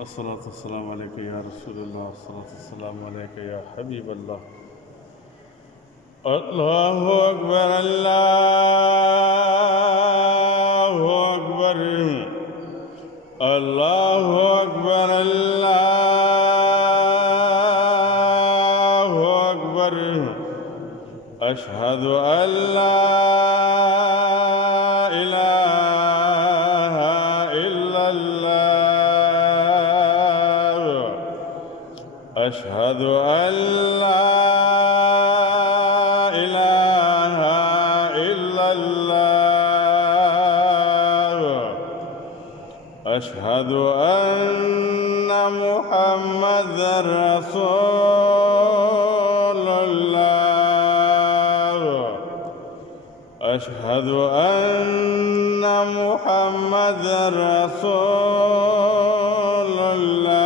الصلاة والسلام عليك يا رسول الله. الصلاة والسلام عليك يا حبيب الله. الله أكبر الله أكبر الله أكبر الله أكبر. أشهد أن لا إله إلا الله. أشهد أن لا إله إلا الله. أشهد أن محمدًا رسول الله. أشهد أن محمدًا رسول الله.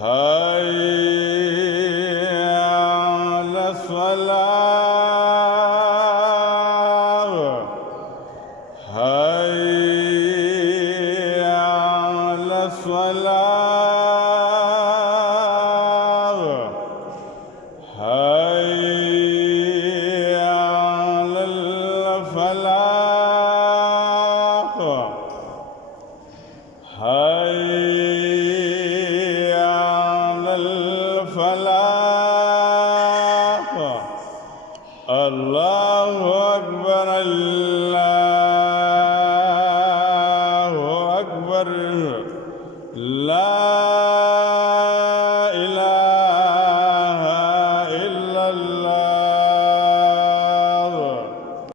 حي على الصلاة. حي على الصلاة. حي على الفلاح. حي على الفلاح. الله أكبر الله